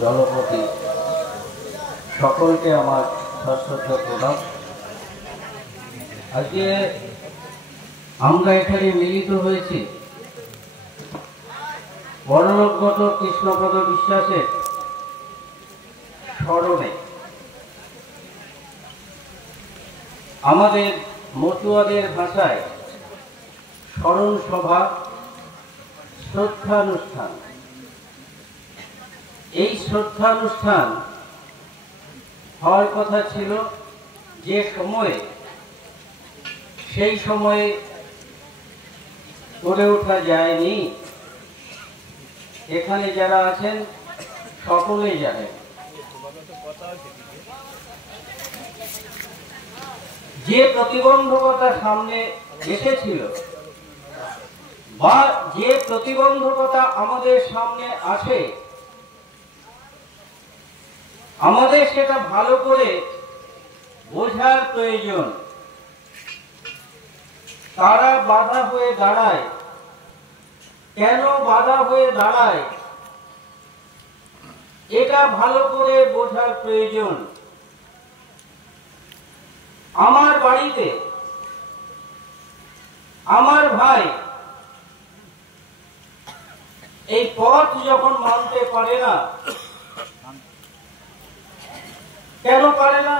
জলপতি সকলকে আমার সশ্রদ্ধ প্রণাম। আজকে আমরা এখানে মিলিত হয়েছি পরলোকগত কৃষ্ণপদ বিশ্বাসের স্মরণে। আমাদের মতুয়াদের ভাষায় স্মরণ সভা, শ্রদ্ধানুষ্ঠান। এই শ্রদ্ধানুষ্ঠান হওয়ার কথা ছিল যে সময়ে, সেই সময়ে করে ওঠা যায়নি। এখানে যারা আছেন সকলেই জানেন যে প্রতিবন্ধকতা সামনে এসেছিল বা যে প্রতিবন্ধকতা আমাদের সামনে আসে, আমাদের সেটা ভালো করে বোঝার প্রয়োজন। তারা বাধা হয়ে দাঁড়ায়, কেন বাধা হয়ে দাঁড়ায়, এটা ভালো করে বোঝার প্রয়োজন। আমার বাড়িতে আমার ভাই এই পথ যখন মানতে পারে না, কেন পারে না?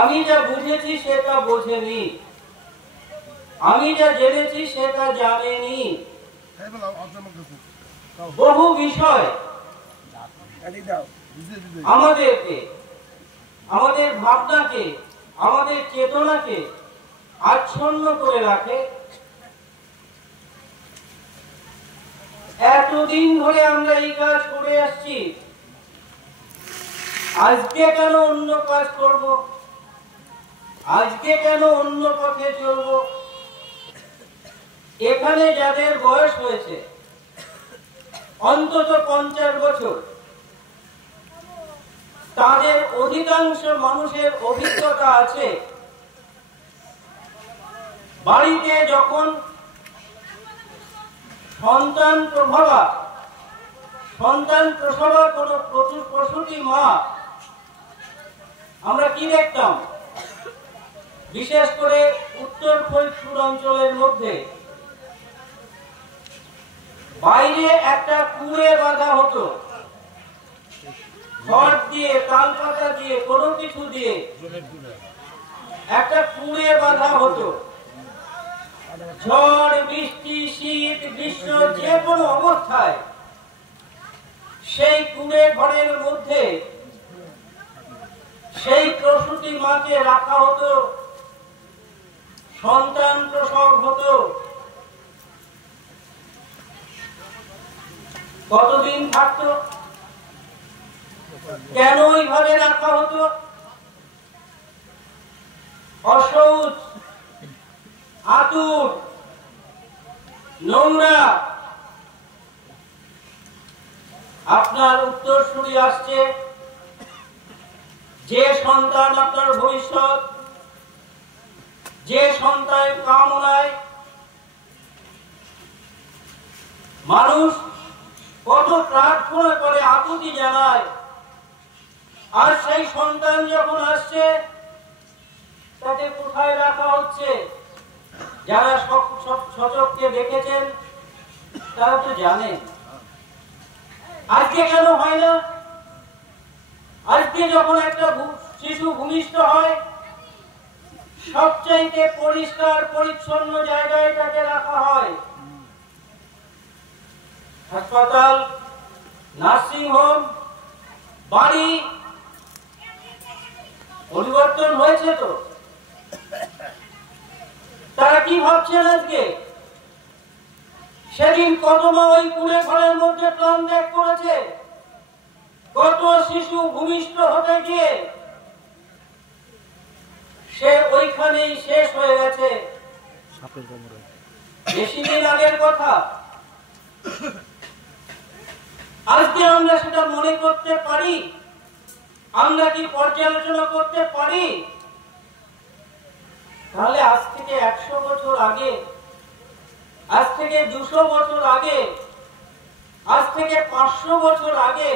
আমি যা বুঝেছি সেটা বোঝেনি, আমি যা জেনেছি সেটা জানেনি। বহু বিষয় আমাদেরকে, আমাদের ভাবনাকে, আমাদের চেতনাকে আচ্ছন্ন করে রাখে। এতদিন ধরে আমরা এই কাজ করে আসছি, আজকে কেন অন্য কাজ করব? আজকে কেন অন্য পথে চলব? এখানে যাদের বয়স হয়েছে অন্তত 50 বছর, তাদের অধিকাংশ মানুষের অভিজ্ঞতা আছে। বাড়িতে যখন সন্তান প্রসবা কোনো প্রসূতি মা, আমরা কি দেখতাম? বিশেষ করে উত্তর ফরিদপুর অঞ্চলের মধ্যে বাইরে একটা কুঁড়ে বাঁধা হতো, খড় দিয়ে, তালপাতা দিয়ে, কোনো কিছু দিয়ে একটা কুঁড়ে বাঁধা হতো। ঝড়, বৃষ্টি, শীত, গ্রীষ্ম, যে কোনো অবস্থায় সেই কুঁড়ে ঘরের মধ্যে সেই প্রসূতি মাকে রাখা হতো, সন্তান প্রসব হতো। কতদিন থাকতো? কেন ওইভাবে রাখা হতো? অশৌচ, আতুর, নোংরা। আপনার উত্তরসূরি আসছে, যে সন্তান আপনার ভবিষ্যৎ, যে সন্তানের কামনায় মানুষ কত প্রার্থনা করে, আকুতি জানায়, আর সেই সন্তান যখন আসছে তাকে কোথায় রাখা হচ্ছে? যারা সচক্ষে দেখেছেন তারা তো জানেন। আজকে কেন হয় না? আজকে যখন একটা শিশু ভূমিষ্ঠ হয়, সবচাইতে পরিষ্কার পরিচ্ছন্ন জায়গায় তাকে রাখা হয়। হাসপাতাল, নার্সিং হোম, বাড়ি পরিবর্তন হয়েছে তো। তারা কি ভাবছেন আজকে? সেদিন কত মা ওই কুঁড়ে ঘরের মধ্যে প্রাণ ত্যাগ করেছে, কত শিশু ভূমিষ্ঠ হতে গিয়ে সে ওইখানেই শেষ হয়ে গেছে। বেশি দিন আগের কথা। আজকে আমরা সেটা মনে করতে পারি? আমরা কি পর্যালোচনা করতে পারি? তাহলে আজ থেকে 100 বছর আগে, আজ থেকে 200 বছর আগে আজ থেকে 500 বছর আগে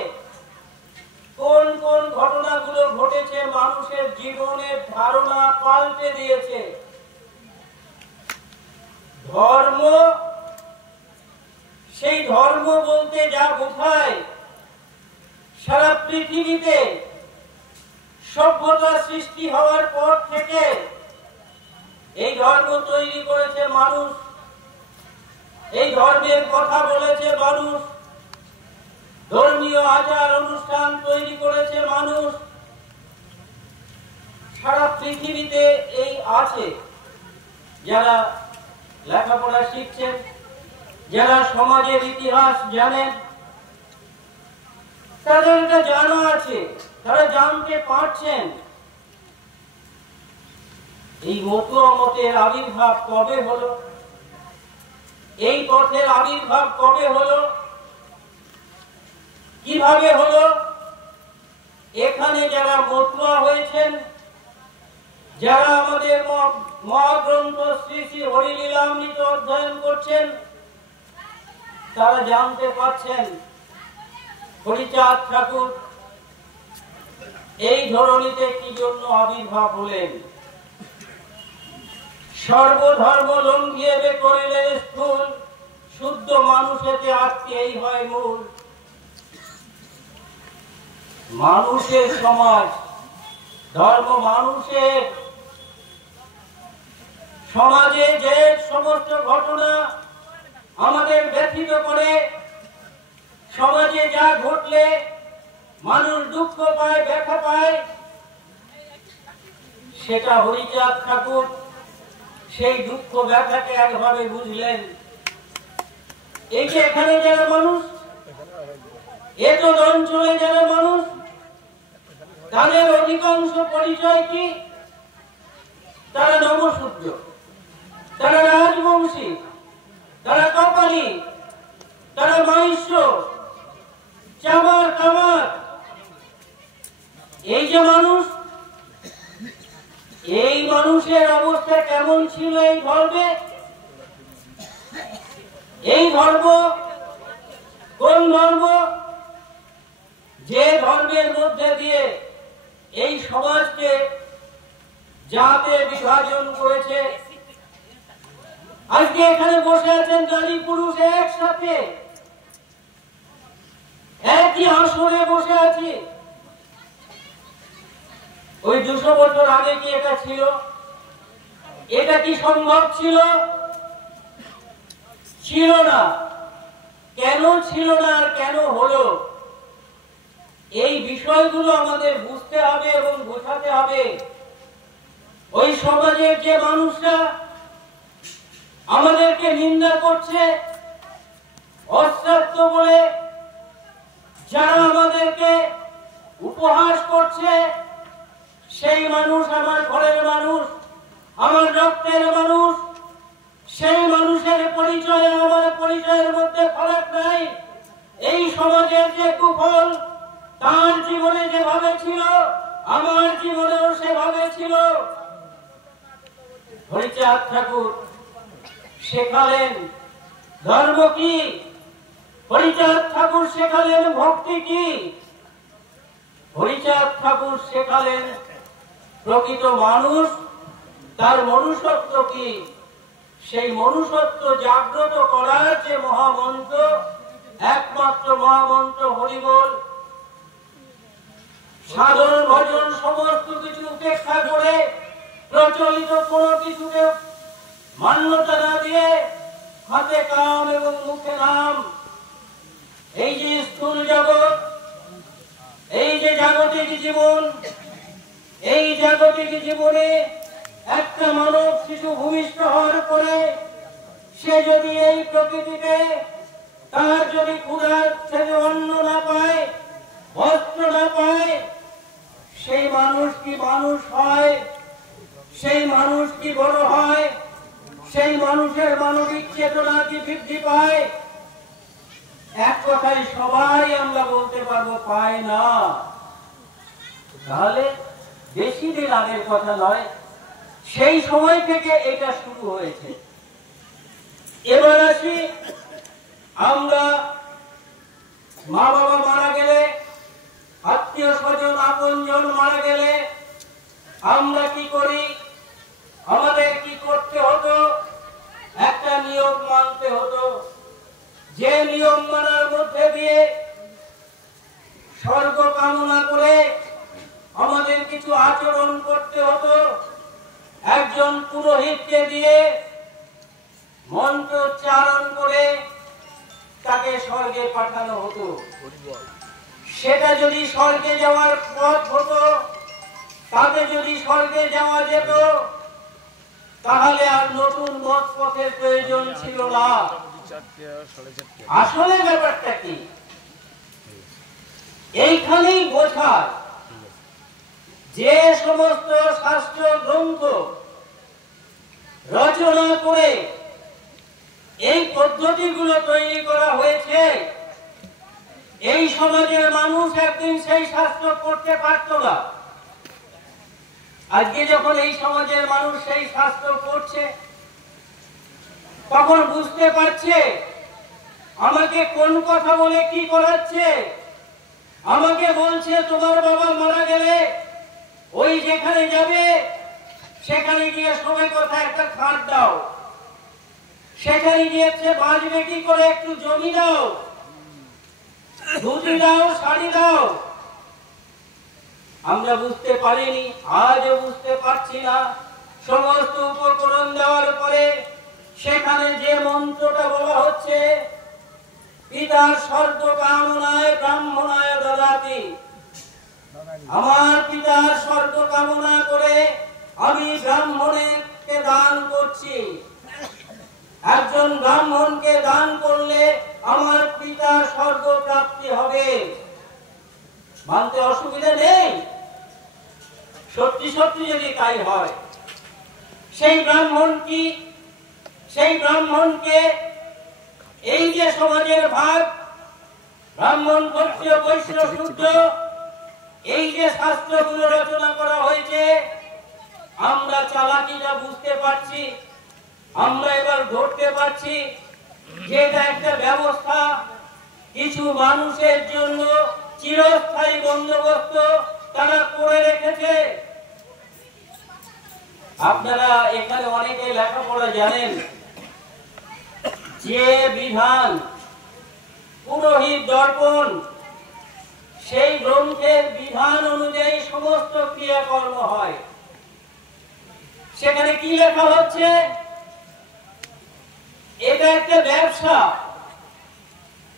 কোন কোন ঘটনাগুলো ঘটেছে, মানুষের জীবনের ধারণা পাল্টে দিয়েছে। ধর্ম, সেই ধর্ম বলতে যা বোঝায়, সারা পৃথিবীতে সভ্যতা সৃষ্টি হওয়ার পর থেকে এই ধর্ম তৈরি করেছে মানুষ, এই ধর্মের কথা বলেছে মানুষ, ধর্মীয় আচার অনুষ্ঠান তৈরি করেছে মানুষ। সারা পৃথিবীতে এই আছে। যারা লেখাপড়া শিখছেন, যারা সমাজের ইতিহাস জানেন, তাদের এটা জানা আছে, তারা জানতে পারছেন এই মতুয়া মতের আবির্ভাব কবে হলো, এই পথের আবির্ভাব কবে হলো, কিভাবে হলো। এখানে যারা মতুয়া হয়েছেন, যারা আমাদের মহাগ্রন্থ শ্রী শ্রী হরিলীলামৃত অধ্যয়ন করছেন, তারা জানতে পারছেন হরিচাঁদ ঠাকুর এই ধরনীতে কি জন্য আবির্ভাব হলেন। সর্বধর্ম লঙ্ঘিয়ে করিলেন স্থূল, শুদ্ধ মানুষেতে আত্মীয় হয় মূল। মানুষের সমাজ, ধর্ম মানুষের সমাজে যে সমস্ত ঘটনা আমাদের ব্যথিত করে, সমাজে যা ঘটলে মানুষ দুঃখ পায়, ব্যথা পায়, সেটা হরিচাঁদ ঠাকুর সেই দুঃখ ব্যথাকে একভাবে বুঝলেন। এই যে এখানে যারা মানুষ, এতদ অঞ্চলে যারা মানুষ, তাদের অধিকাংশ পরিচয় কি? তারা নমশূদ্র, তারা রাজবংশী, তারা কপালী, তারা মহিষ্য, চামার কামার। এই যে মানুষ, এই মানুষের অবস্থা কেমন ছিল এই ধর্মে? এই ধর্ম কোন ধর্ম? যে ধর্মের মধ্যে দিয়ে এই সমাজকে জাতে বিভাজন করেছে। আজকে এখানে বসে আছেন নারী পুরুষ একসাথে, একই আসরে বসে আছি। ওই 200 বছর আগে কি এটা ছিল? এটা কি সম্ভব ছিল? ছিল না। কেন ছিল না আর কেন হলো? এই বিষয়গুলো আমাদের বুঝতে হবে এবং বোঝাতে হবে। ওই সমাজের যে মানুষরা আমাদেরকে নিন্দা করছে, অশ্রাদ্ধ বলে যারা আমাদেরকে উপহাস করছে, সেই মানুষ আমার ঘরের মানুষ, আমার রক্তের মানুষ। সেই মানুষের পরিচয় আমার পরিচয়ের মধ্যে ফারাক নাই। এই সমাজের যে কুফল, তার জীবনে যেভাবে ছিল, আমার জীবনেও সেভাবে ছিল। হরিচাঁদ ঠাকুর শেখালেন ধর্ম কি, হরিচাঁদ ঠাকুর শেখালেন ভক্তি কি, হরিচাঁদ ঠাকুর শেখালেন প্রকৃত মানুষ, তার মনুষ্যত্ব কি। সেই মনুষ্যত্ব জাগ্রত করার যে মহামন্ত্র, একমাত্র মহামন্ত্র হরিবোল। সাধন ভজন সমস্ত কিছু উপেক্ষা করে, প্রচলিত কোন কিছুকে মান্যতা না দিয়ে, হাতে কাম এবং মুখে নাম, এই যে স্থূল জগৎ, এই যে জাগতিক জীবন, এই জাগতিক জীবনে একটা মানব শিশু ভূমিষ্ঠ হওয়ার পরে সে যদি এই প্রকৃতিতে তার যদি ক্ষুধার থেকে অন্ন না পায়, বস্ত্র না পায়, সেই মানুষ কি মানুষ হয়? সেই মানুষ কি বড় হয়? সেই মানুষের মানবিক চেতনা কি বৃদ্ধি পায়? এক কথায় সবাই আমরা বলতে পারবো পায় না। তাহলে বেশি দিন আগের কথা নয়, সেই সময় থেকে এটা শুরু হয়েছে। এবার আসি আমরা মা বাবা মারা গেলে, আত্মীয় স্বজন আপনজন মারা গেলে আমরা কি করি? আমাদের কি করতে হতো? একটা নিয়ম মানতে হতো, যে নিয়ম মানার মধ্যে দিয়ে স্বর্গ কামনা করে আমাদের কিছু আচরণ করতে হতো। একজন পুরোহিতকে দিয়ে মন্ত্রোচ্চারণ করে তাকে স্বর্গে পাঠানো হতো। সেটা যদি স্বর্গে যাওয়ার পথ হতো, তাতে যদি স্বর্গে যাওয়া যেত, তাহলে আর নতুন মত পথের প্রয়োজন ছিল না। আসলে ব্যাপারটা কি? এইখানেই বোঝায় যে সমস্ত শাস্ত্র গ্রন্থ রচনা করে এই পদ্ধতিগুলো তৈরি করা হয়েছে, এই সমাজের মানুষ একদিন সেই শাস্ত্র পড়তে পারত না। আজকে যখন এই সমাজের মানুষ সেই শাস্ত্র পড়ছে, তখন বুঝতে পারছে আমাকে কোন কথা বলে কি করাচ্ছে। আমাকে বলছে তোমার বাবা মারা গেলে ওই যেখানে যাবে সেখানে গিয়ে সবাই কথা একটা খাট দাও, সেখানে গিয়েছে বাঁচবে কি করে একটু জমি দাও, ধুতি দাও, শাড়ি দাও। আমরা বুঝতে পারিনি, আজও বুঝতে পারছি না। সমস্ত উপকরণ দেওয়ার পরে সেখানে যে মন্ত্রটা বলা হচ্ছে, পিতার স্বর্গ কামনায় ব্রাহ্মণায় দদাতি, আমার পিতার স্বর্গ কামনা করে আমি ব্রাহ্মণকে দান করছি। একজন ব্রাহ্মণকে দান করলে আমার পিতার স্বর্গ প্রাপ্তি হবে। মানতে অসুবিধা নেই, সত্যি সত্যি যদি তাই হয়। সেই ব্রাহ্মণ কি? সেই ব্রাহ্মণকে এই যে সমাজের ভাগ, ব্রাহ্মণ ক্ষত্রিয় বৈশ্য শূদ্র, এই যে শাস্ত্রগুলো রচনা করা হয়েছে, আমরা চালাকিটা বুঝতে পারছি। আমরা এবার ধরতে পারছি যে এটা একটা ব্যবস্থা, কিছু মানুষের জন্য চিরস্থায়ী বন্দোবস্ত তারা করে রেখেছে। আপনারা এখানে অনেকে লেখাপড়া জানেন, যে বিধান পুরোহিত দর্পণ, সেই গ্রন্থের বিধান অনুযায়ী সমস্ত ক্রিয়াকর্ম হয়। সেখানে কি লেখা হচ্ছে? এটা একটা ব্যবসা।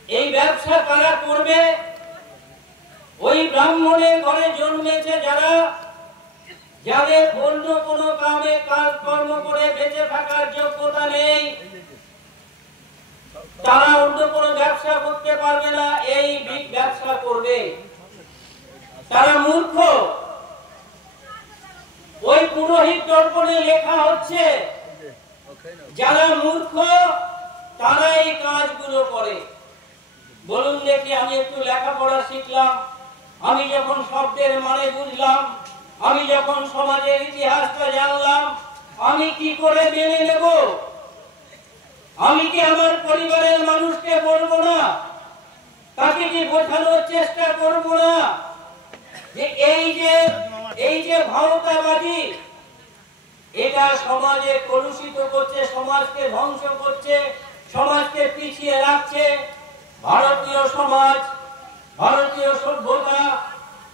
এই ব্যবসা কারা করবে? ওই ব্রাহ্মণের ঘরে জন্মেছে যারা, যাদের অন্য কোনো কামে কাজ কর্ম করে বেঁচে থাকার যোগ্যতা নেই, তারা অন্য কোনো ব্যবসা করতে পারবে না, এই ব্যবসা করবে। তারা মূর্খ। ওই পুরোহিত দর্পণে লেখা হচ্ছে যারা মূর্খ তারা এই কাজগুলো করে। বলুন দেখি, আমি একটু লেখাপড়া শিখলাম, আমি যখন শব্দের মানে বুঝলাম, আমি যখন সমাজের ইতিহাসটা জানলাম, আমি কি করে মেনে নেব? আমি কি আমার পরিবারের মানুষকে বলবো না? তাকে কি বোঝানোর চেষ্টা করবো না যে এই যে ভারতবাদী, এটা সমাজে কলুষিত করছে, সমাজকে ধ্বংস করছে, সমাজকে পিছিয়ে রাখছে। ভারতীয় সমাজ, ভারতীয় সভ্যতা,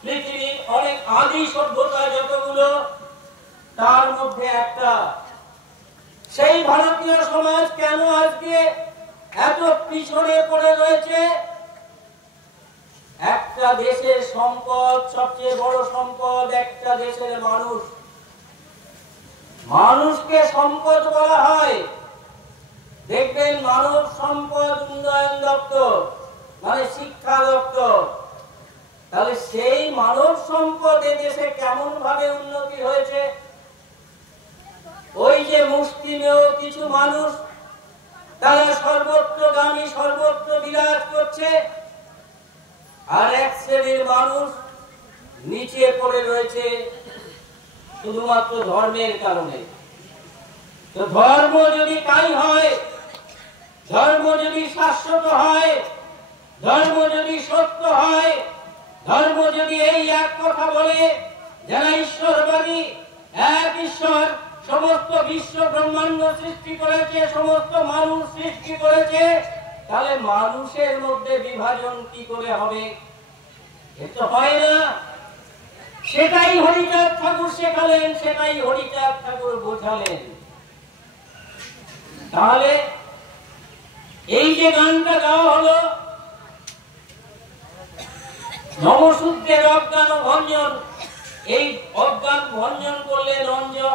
পৃথিবীর অনেক আদি সভ্যতা যতগুলো, তার মধ্যে একটা। সেই ভারতীয় সমাজ কেন আজকে এত পিছনে পড়ে রয়েছে? একটা দেশের সম্পদ, সবচেয়ে বড় সম্পদ একটা দেশের মানুষ। মানুষকে সম্পদ বলা হয়। দেখবেন মানব সম্পদ উন্নয়ন দপ্তর মানে শিক্ষা দপ্তর। তাহলে সেই মানব সম্পদ দেশে কেমন ভাবে উন্নতি হয়েছে? ওই যে মুষ্টিমেয় কিছু মানুষ, তারা সর্বত্রগামী, সর্বত্র বিরাজ করছে, আর এক শ্রেণীর মানুষ নিচে পড়ে রয়েছে শুধুমাত্র ধর্মের কারণে। তো ধর্ম যদি তাই হয়, ধর্ম যদি শাশ্বত হয়, ধর্ম যদি সত্য হয়, ধর্ম যদি এই এক কথা বলে যারা ঈশ্বরবাদী, এক ঈশ্বর সমস্ত বিশ্ব ব্রহ্মাণ্ড সৃষ্টি করেছে, সমস্ত মানুষ সৃষ্টি করেছে, তাহলে মানুষের মধ্যে বিভাজন কি করে হবে? এটা হয় না। সেটাই হরিচাঁদ ঠাকুর শেখালেন, সেটাই হরিচাঁদ ঠাকুর বোঝালেন। তাহলে এই যে গানটা গাওয়া হলো, নমশূদ্রের অজ্ঞান ভঞ্জন, এই অজ্ঞান ভঞ্জন করলেন,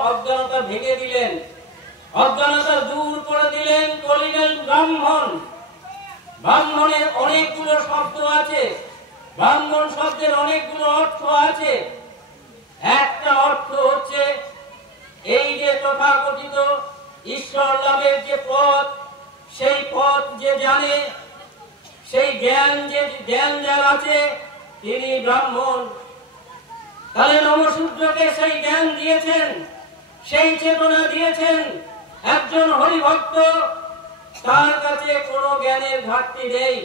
অজ্ঞানতা ভেঙে দিলেন, অজ্ঞানতা দূর করে দিলেন, করলেন ব্রাহ্মণ। ব্রাহ্মণের অনেকগুলো শব্দ আছে, ব্রাহ্মণ শব্দের অনেকগুলো অর্থ আছে। একটা অর্থ হচ্ছে এই যে তথাকথিত ঈশ্বর লাভের যে পথ, সেই পথ যে জানে, সেই জ্ঞান যার আছে, তিনি ব্রাহ্মণ। তাহলে নমশূদ্রকে সেই জ্ঞান দিয়েছেন, সেই চেতনা দিয়েছেন। একজন হরিভক্ত, তার কাছে কোনো জ্ঞানের ঘাটতি নেই।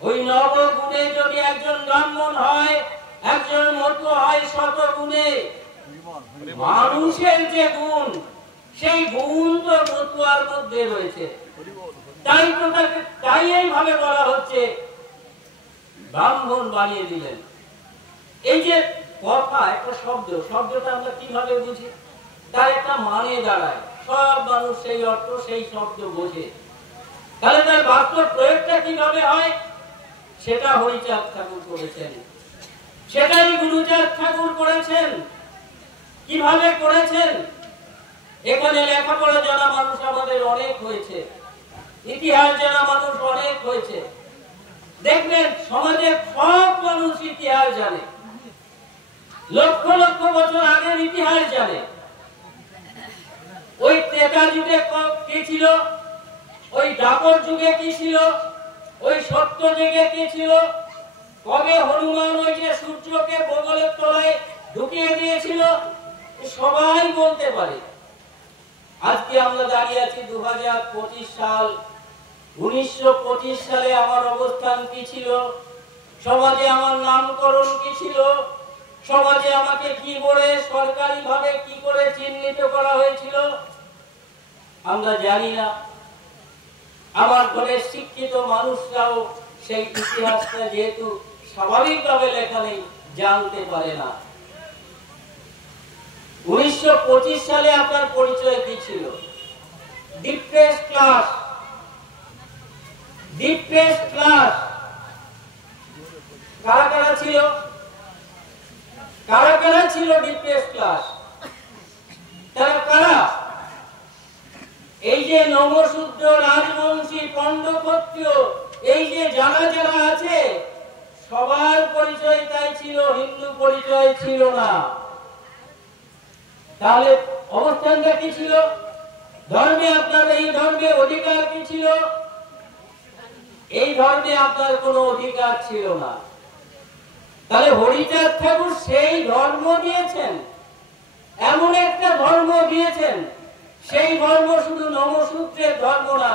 ওই নবগুণে যদি একজন ব্রাহ্মণ হয়, একজন মধ্য হয় শতগুণে। মানুষের যে গুণ, সেই গুণ তো মতুয়ার মধ্যে রয়েছে। তাই এইভাবে বলা হচ্ছে, ব্রাহ্মণ বানিয়ে দিলেন। এই যে কথা, একটা শব্দটা আমরা কিভাবে বুঝি? তার একটা মানে দাঁড়ায়, সব মানুষ সেই অর্থ, সেই শব্দ বোঝে। তাহলে তার বাস্তব প্রয়োগটা কিভাবে হয়? সেটা হরিচাঁদ ঠাকুর করেছেন, সেটাই গুরুচাঁদ ঠাকুর করেছেন। কিভাবে করেছেন? এখানে লেখাপড়া জানা মানুষ আমাদের অনেক হয়েছে, ইতিহাস জানা মানুষ অনেক হয়েছে। দেখবেন সমাজের সব মানুষ ইতিহাস জানে, লক্ষ লক্ষ বছর আগের ইতিহাস জানে। ওই ত্রেতা যুগে কি ছিল, ওই দ্বাপর যুগে কি ছিল, ওই সত্য যুগে কি ছিল, কবে হনুমান ওই যে সূর্যকে বগলের তলায় ঢুকিয়ে দিয়েছিল, সবাই বলতে পারে। আজকে আমরা দাঁড়িয়ে আছি 2025 সাল। 1925 সালে আমার অবস্থান কি ছিল, সমাজে আমার নামকরণ কি ছিল, সমাজে আমাকে কি করে সরকারি ভাবে কি করে চিহ্নিত করা হয়েছিল, আমরা জানি না। আমার ঘরের শিক্ষিত মানুষরাও সেই ইতিহাসটা যেহেতু স্বাভাবিকভাবে লেখা নেই, জানতে পারে না। 1925 সালে আপনার পরিচয় কি ছিল? Depress class, depress class. কারা কারা ছিল? কারা কারা ছিল ডিপ্রেস ক্লাস? তারা কারা? এই যে নমশূদ্র, রাজবংশী, পণ্ডক্ষত্রিয়, এই যে যারা যারা আছে, সবার পরিচয় তাই ছিল, হিন্দু পরিচয় ছিল না। তাহলে অবস্থানটা কি ছিল? ধর্মে আপনার, এই ধর্মে অধিকার কি ছিল? এই ধর্মে আপনার কোনো অধিকার ছিল না। তাহলে হরিচাঁদ ঠাকুর সেই ধর্ম দিয়েছেন, এমন একটা ধর্ম দিয়েছেন, সেই ধর্ম শুধু নমশূদ্রের ধর্ম না,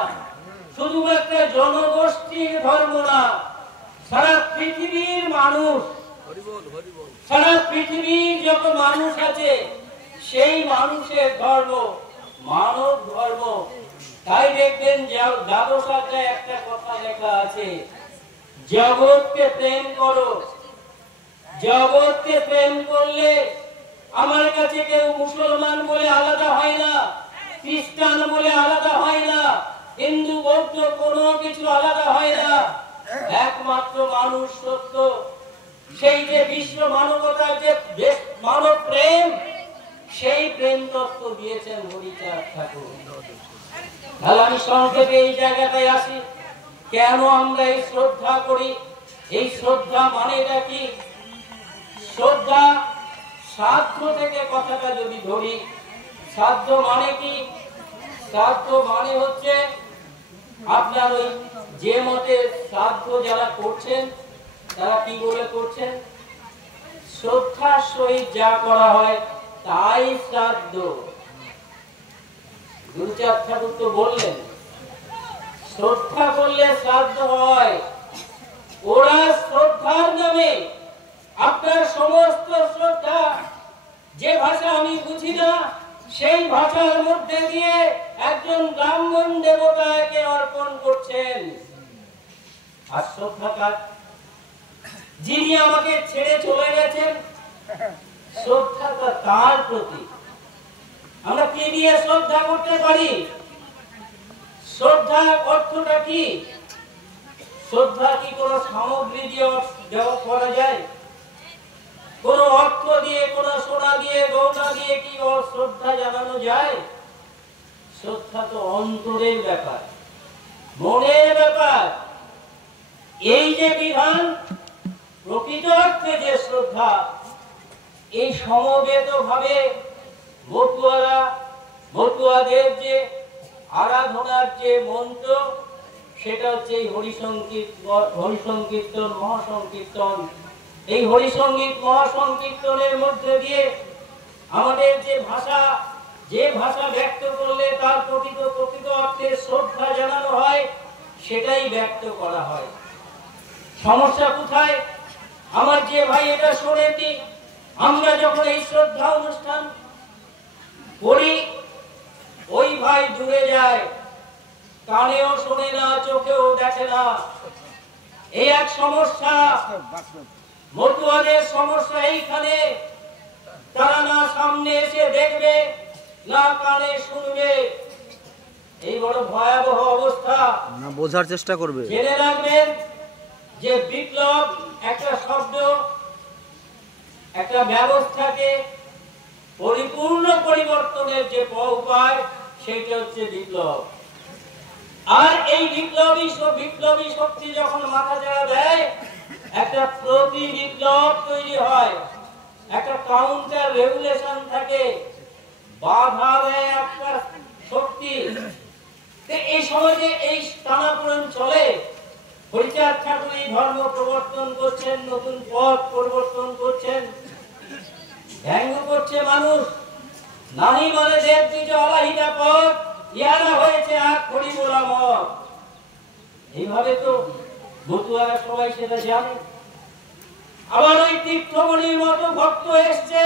শুধু একটা জনগোষ্ঠীর ধর্ম না, সারা পৃথিবীর মানুষ, সারা পৃথিবীর যত মানুষ আছে, সেই মানুষের ধর্ম, মানব ধর্ম। তাই দেখবেন দ্বাদশ অধ্যায়ে একটা কথা লেখা আছে, জগৎকে প্রেম করো। জগৎকে প্রেম করলে আমার কাছে কেউ মুসলমান বলে আলাদা হয় না, খ্রিস্টান বলে আলাদা হয় না, হিন্দু বৌদ্ধ কোনো কিছু আলাদা হয় না। একমাত্র মানুষ সত্য। সেই যে বিশ্ব মানবতার যে মানব প্রেম, সেই প্রেম তত্ত্ব দিয়েছেন হরিচাঁদ ঠাকুর। তাহলে আমি সংক্ষেপে এই জায়গাটায় আসি, কেন আমরা এই শ্রদ্ধা করি? এই শ্রদ্ধা মানেটা কি? শ্রদ্ধা শ্রাদ্ধ থেকে কথাটা যদি ধরি, শ্রাদ্ধ মানে কি? শ্রাদ্ধ মানে হচ্ছে আপনার ওই যে মতে শ্রাদ্ধ যারা করছেন, তারা কি বলে করছেন? শ্রদ্ধার সহিত যা করা হয় তাই শ্রাদ্ধ। গুরুচাঁদ ঠাকুর তো বললেন শ্রদ্ধা করলে শ্রাদ্ধ হয়, ওরা শ্রদ্ধার নামে আপনার সমস্ত শ্রদ্ধা, যে ভাষা আমি বুঝি না সেই ভাষার মধ্যে দিয়ে একজন ব্রাহ্মণ দেবতাকে অর্পণ করছেন। আর শ্রদ্ধা কার? যিনি আমাকে ছেড়ে চলে গেছেন। শ্রদ্ধাটা তার প্রতি। আমরা কি দিয়ে শ্রদ্ধা করতে পারি? শ্রদ্ধার অর্থটা কি? শ্রদ্ধা কি কোনো সামগ্রী দিয়ে দেওয়া করা যায়? কোন অর্থ দিয়ে, কোন সোনা দিয়ে, গয়না দিয়ে কি শ্রদ্ধা জানানো যায়? শ্রদ্ধা তো অন্তরের ব্যাপার, মনের ব্যাপার। এই যে বিধান, প্রকৃত অর্থে যে শ্রদ্ধা, এই সমবেত ভাবে মতুয়াদের যে আরাধনার যে মন্ত্র, সেটা হচ্ছে এই হরিসংকীর্তন, মহাসংকীর্তন। এই হরিসঙ্গীত মহাসংকীর্তনের মধ্যে দিয়ে আমাদের যে ভাষা ব্যক্ত করলে তার প্রকৃত অর্থে শ্রদ্ধা জানানো হয়, সেটাই ব্যক্ত করা হয়। সমস্যা কোথায়? আমার যে ভাই এটা শোনেনি, আমরা যখন এই শ্রদ্ধা অনুষ্ঠান করি, ওই ভাই দূরে যায়, কানেও শোনে না, চোখেও দেখে না। এই এক সমস্যা। মতুয়াদের সমস্যা এইখানে, তারা না সামনে এসে দেখবে, না কানে শুনবে। এই বড় ভয়াবহ অবস্থা। না বোঝার চেষ্টা করবে। জেনে রাখবেন যে বিপ্লব একটা শব্দ, একটা ব্যবস্থাকে পরিপূর্ণ পরিবর্তনের যে উপায়, সেটা হচ্ছে বিপ্লব। আর এই বিপ্লবী শক্তি যখন মাথাচাড়া দেয়, একটা প্রতি বিপ্লব তৈরি হয়, একটা কাউন্টার রেগুলেশন থাকে, বাধা দেয় একটা শক্তি। এই সমাজে এই টানাপোড়েন চলে। হরিচাঁদ ঠাকুর এই ধর্ম প্রবর্তন করছেন, নতুন পথ প্রবর্তন করছেন, ব্যঙ্গ করছে মানুষ। নাহি মানে দেব দ্বিজ অলাহিদা পথ, ইহারা হয়েছে আখ খড়ি মোলা মত। এইভাবে তো মতুয়ারা সবাই সেটা জানে। আবার ওই তীর্থমণির মতো ভক্ত এসছে,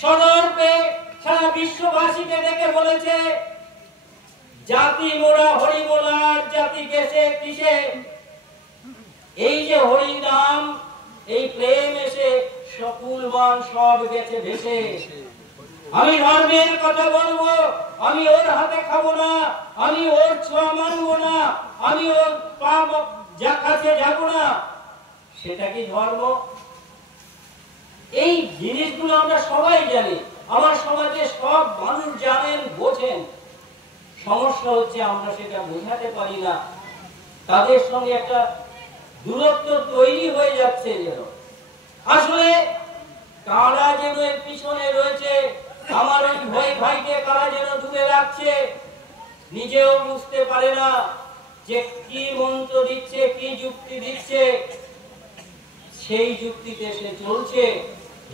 সদর্পে সারা বিশ্ববাসীকে ডেকে বলেছে, জাতি মোরা হরি মোলার জাতি গেছে কিসে। এই যে হরি নাম, এই প্রেম এসে সকুলবান সব গেছে ভেসে। আমি ধর্মের কথা বলবো, আমি ওর হাতে খাবো না, আমি ওর ছোঁয়া মানবো না, আমি ওর পা কাছে যাবো না। সেটা কি ধর্ম? এই জিনিসগুলো আমরা সবাই জানি, আমার সমাজে সব মানুষ জানেন, বোঝেন। সমস্যা হচ্ছে আমরা সেটা বোঝাতে পারি না। তাদের সঙ্গে একটা দূরত্ব তৈরি হয়ে যাচ্ছে। যেন আসলে কারা যেন এর পিছনে রয়েছে, আমার ওই ভাইকে কারা যেন দূরে রাখছে, নিজেও বুঝতে পারে না যে কি মন্ত্র দিচ্ছে, কি যুক্তি দিচ্ছে। সেই যুক্তিতে সে চলছে।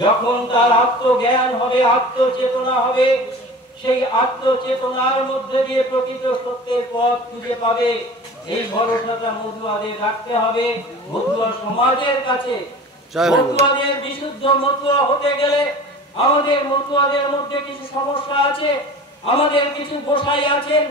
যখন তার আত্মজ্ঞান হবে, আত্মচেতনা হবে, সেই আত্মচেতনার মধ্যে দিয়ে প্রকৃত সত্যের পথ খুঁজে পাবে। এই ভরসাটা মতুয়াদের রাখতে হবে, মতুয়া সমাজের কাছে। মতুয়াদের বিশুদ্ধ মতুয়া হতে গেলে আমাদের মতুয়াদের মধ্যে কিছু সমস্যা আছে। আমাদের কিছু গোসাই আছেন,